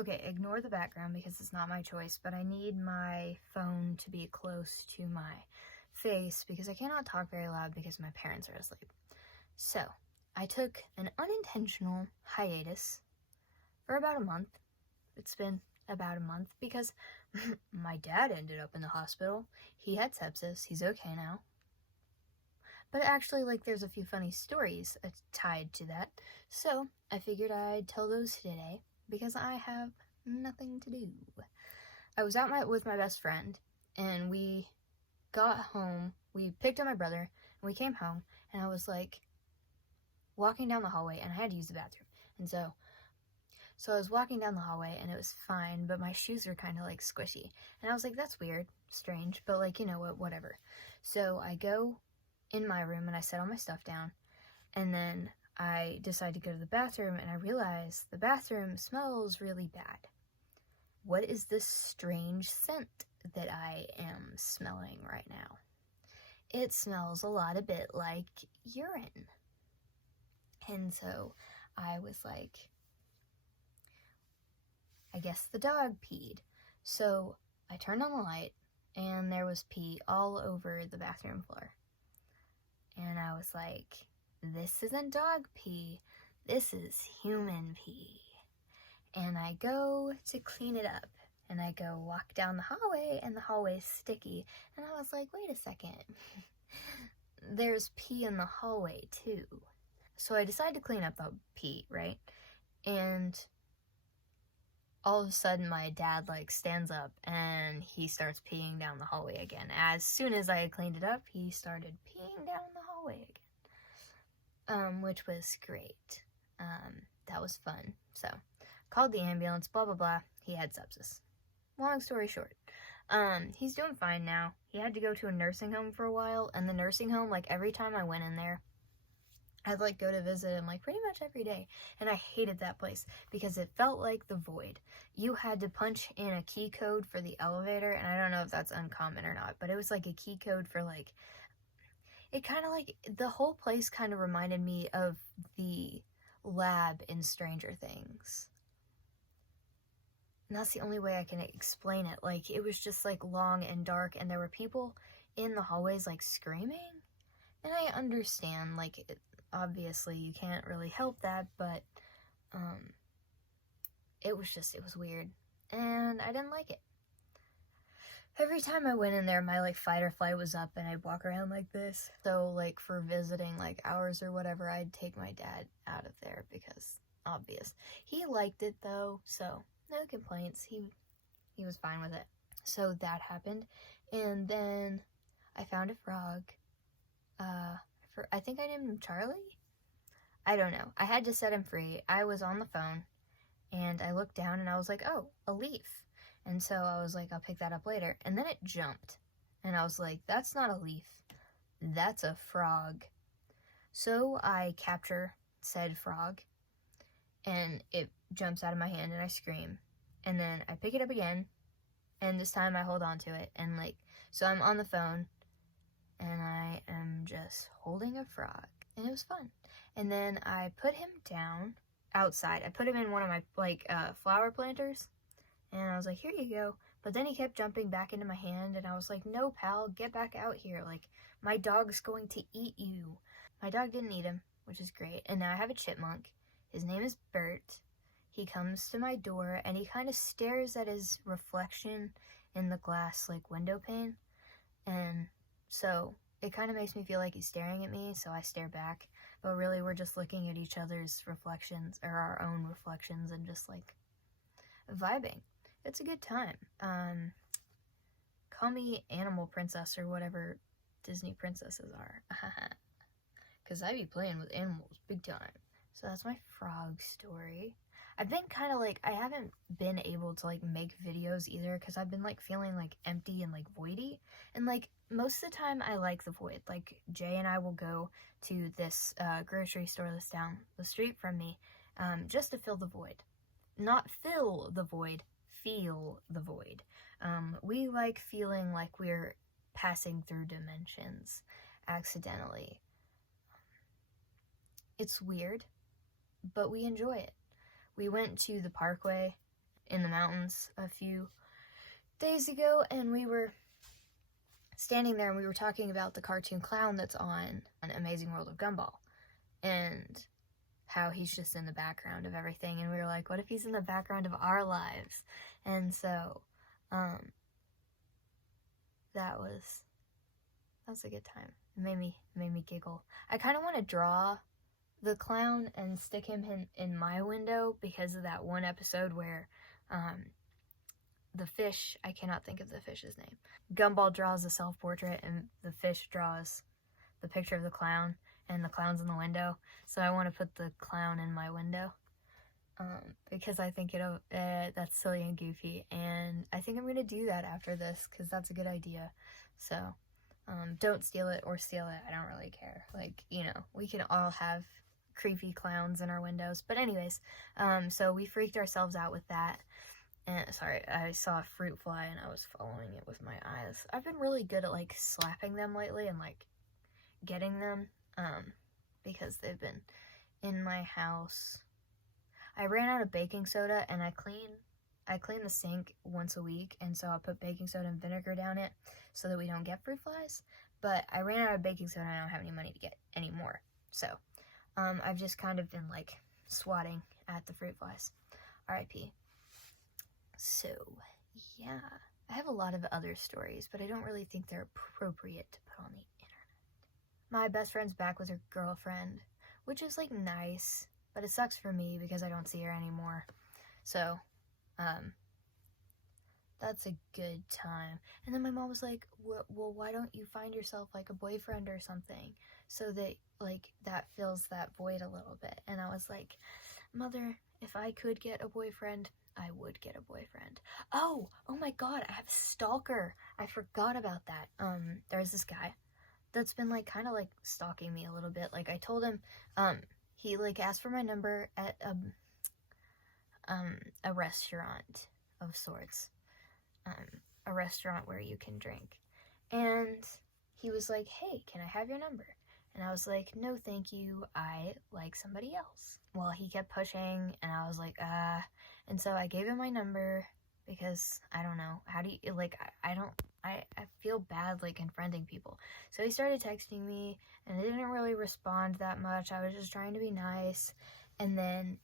Okay, ignore the background because it's not my choice, but I need my phone to be close to my face because I cannot talk very loud because my parents are asleep. So, I took an unintentional hiatus for about a month. It's been about a month because my dad ended up in the hospital. He had sepsis. He's okay now. But actually, like, there's a few funny stories tied to that. So, I figured I'd tell those today because I have nothing to do. I was out with my best friend, and we got home. We picked up my brother, and we came home, and I was, like, walking down the hallway, and I had to use the bathroom. And so I was walking down the hallway, and it was fine, but my shoes were kind of, like, squishy. And I was like, that's weird, strange, but, like, you know what, whatever. So I go in my room, and I set all my stuff down, and then I decide to go to the bathroom, and I realize the bathroom smells really bad. What is this strange scent that I am smelling right now? It smells a bit like urine. And so I was like, I guess the dog peed. So I turned on the light, and there was pee all over the bathroom floor. And I was like, this isn't dog pee, this is human pee. And I go to clean it up, and I go walk down the hallway, and the hallway's sticky. And I was like, wait a second, there's pee in the hallway too. So I decide to clean up the pee, right? And all of a sudden my dad like stands up and he starts peeing down the hallway again. As soon as I had cleaned it up, he started peeing down the hallway again, which was great. That was fun. So called the ambulance, blah blah blah. He had sepsis. Long story short, he's doing fine now. He had to go to a nursing home for a while, and the nursing home, like every time I went in there, I'd like go to visit him like pretty much every day, and I hated that place because it felt like the void. You had to punch in a key code for the elevator, and I don't know if that's uncommon or not, but it was like a key code for like, it kind of like, the whole place kind of reminded me of the lab in Stranger Things. And that's the only way I can explain it. Like, it was just like long and dark, and there were people in the hallways like screaming, and I understand, like, obviously you can't really help that, but it was weird, and I didn't like it. Every time I went in there, my like fight or flight was up, and I'd walk around like this. So like for visiting like hours or whatever, I'd take my dad out of there because obvious. He liked it though, so no complaints. He was fine with it. So that happened, and then I found a frog. I think I named him Charlie? I don't know. I had to set him free. I was on the phone, and I looked down, and I was like, oh, a leaf. And so I was like, I'll pick that up later. And then it jumped, and I was like, that's not a leaf. That's a frog. So I capture said frog, and it jumps out of my hand, and I scream. And then I pick it up again, and this time I hold on to it, and like, so I'm on the phone, and I am just holding a frog, and it was fun. And then I put him down outside. I put him in one of my like flower planters, and I was like, here you go. But then he kept jumping back into my hand, and I was like, no pal, get back out here, like my dog's going to eat you. My dog didn't eat him, which is great. And now I have a chipmunk. His name is Bert. He comes to my door, and he kind of stares at his reflection in the glass like window pane, and so it kind of makes me feel like he's staring at me, so I stare back. But really, we're just looking at each other's reflections, or our own reflections, and just like vibing. It's a good time. Call me Animal Princess or whatever Disney princesses are. Because I be playing with animals big time. So that's my frog story. I've been kind of like, I haven't been able to like make videos either because I've been like feeling like empty and like voidy. And like most of the time I like the void. Like Jay and I will go to this grocery store that's down the street from me just to fill the void. Not fill the void, feel the void. We like feeling like we're passing through dimensions accidentally. It's weird, but we enjoy it. We went to the parkway. in the mountains a few days ago, and we were standing there and we were talking about the cartoon clown that's on Amazing World of Gumball, and how he's just in the background of everything, and we were like, what if he's in the background of our lives? And so, that was a good time. It made me giggle. I kind of want to draw the clown and stick him in my window because of that one episode where, the fish, I cannot think of the fish's name. Gumball draws a self-portrait and the fish draws the picture of the clown, and the clown's in the window. So I want to put the clown in my window, because I think that's silly and goofy, and I think I'm going to do that after this because that's a good idea. So, don't steal it or steal it. I don't really care. Like, you know, we can all have creepy clowns in our windows. But anyways, so we freaked ourselves out with that. And sorry, I saw a fruit fly and I was following it with my eyes. I've been really good at like slapping them lately and like getting them, because they've been in my house. I ran out of baking soda, and I clean the sink once a week, and so I'll put baking soda and vinegar down it so that we don't get fruit flies. But I ran out of baking soda and I don't have any money to get any more. So, I've just kind of been like swatting at the fruit flies. R.I.P. So, yeah. I have a lot of other stories, but I don't really think they're appropriate to put on the internet. My best friend's back with her girlfriend, which is like nice, but it sucks for me because I don't see her anymore. So, that's a good time. And then my mom was like, well, why don't you find yourself like a boyfriend or something so that like that fills that void a little bit? And I was like, Mother, if I could get a boyfriend, I would get a boyfriend. Oh my God, I have a stalker. I forgot about that. There's this guy that's been like kind of like stalking me a little bit. Like I told him, he like asked for my number at a restaurant of sorts, a restaurant where you can drink, and he was like, hey, can I have your number? And I was like, no thank you, I like somebody else. Well, he kept pushing, and I was like, and so I gave him my number because I don't know, how do you, like, I feel bad like confronting people. So he started texting me, and I didn't really respond that much. I was just trying to be nice. And then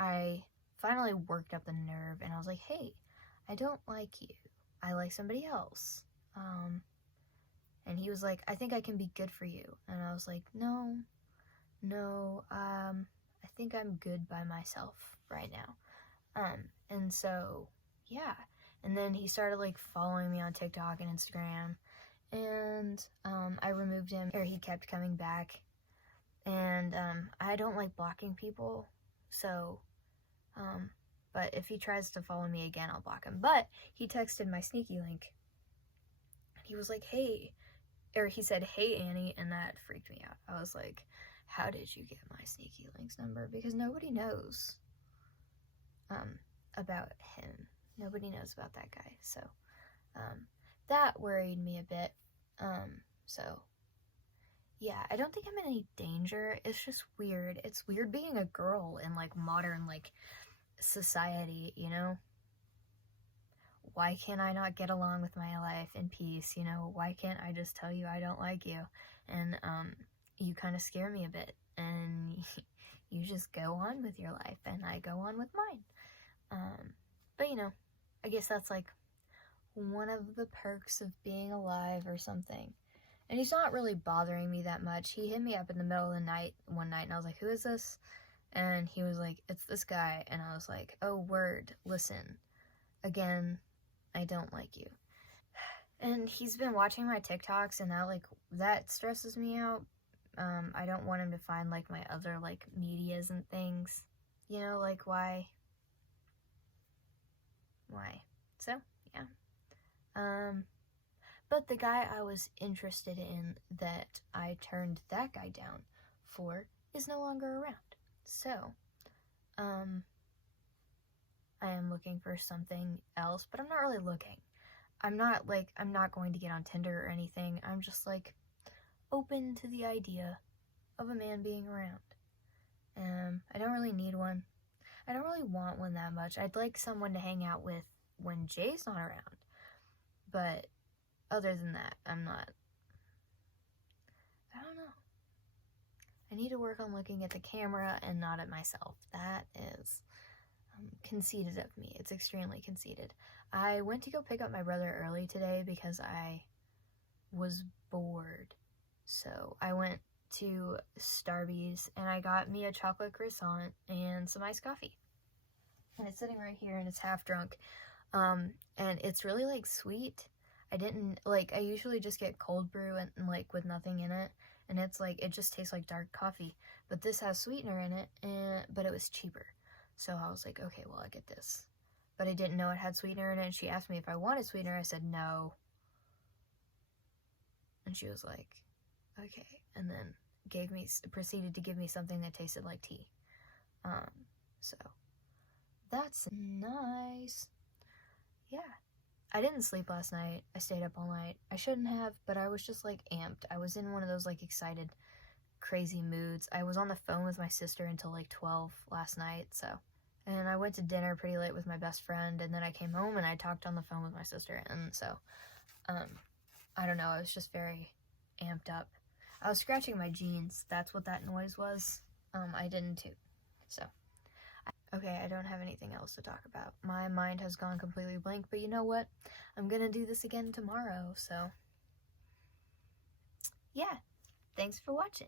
I finally worked up the nerve, and I was like, hey, I don't like you, I like somebody else. And he was like, I think I can be good for you. And I was like, no, I think I'm good by myself right now. And so, yeah. And then he started like following me on TikTok and Instagram, and I removed him, or he kept coming back. And I don't like blocking people, so but if he tries to follow me again, I'll block him. But he texted my sneaky link. He was like, hey, or he said, hey Annie, and that freaked me out. I was like, how did you get my sneaky links number? Because nobody knows about him. Nobody knows about that guy. So that worried me a bit. So yeah, I don't think I'm in any danger. It's just weird. It's weird being a girl in like modern like society, you know? Why can't I not get along with my life in peace, you know? Why can't I just tell you I don't like you? And you kind of scare me a bit, and you just go on with your life, and I go on with mine. But you know, I guess that's like one of the perks of being alive or something. And he's not really bothering me that much. He hit me up in the middle of the night one night, and I was like, who is this? And he was like, it's this guy. And I was like, oh, word, listen, again, I don't like you. And he's been watching my TikToks, and that stresses me out. I don't want him to find like my other like medias and things, you know, like why? So yeah. But the guy I was interested in that I turned that guy down for is no longer around. So, I am looking for something else, but I'm not really looking. I'm not going to get on Tinder or anything. I'm just like open to the idea of a man being around. I don't really need one. I don't really want one that much. I'd like someone to hang out with when Jay's not around. But other than that, I don't know. I need to work on looking at the camera and not at myself. That is conceited of me. It's extremely conceited. I went to go pick up my brother early today because I was bored. So I went to Starbucks and I got me a chocolate croissant and some iced coffee. And it's sitting right here and it's half drunk. And it's really like sweet. I usually just get cold brew and like with nothing in it. And it's like, it just tastes like dark coffee. But this has sweetener in it, but it was cheaper. So I was like, okay, well, I'll get this. But I didn't know it had sweetener in it. And she asked me if I wanted sweetener. I said no. And she was like, okay. And then proceeded to give me something that tasted like tea. So that's nice. Yeah. I didn't sleep last night. I stayed up all night. I shouldn't have, but I was just like amped. I was in one of those like excited, crazy moods. I was on the phone with my sister until like 12 last night, so. And I went to dinner pretty late with my best friend, and then I came home and I talked on the phone with my sister, and so, I don't know, I was just very amped up. I was scratching my jeans. That's what that noise was. I didn't too. So, okay, I don't have anything else to talk about. My mind has gone completely blank, but you know what? I'm gonna do this again tomorrow, so. Yeah, thanks for watching.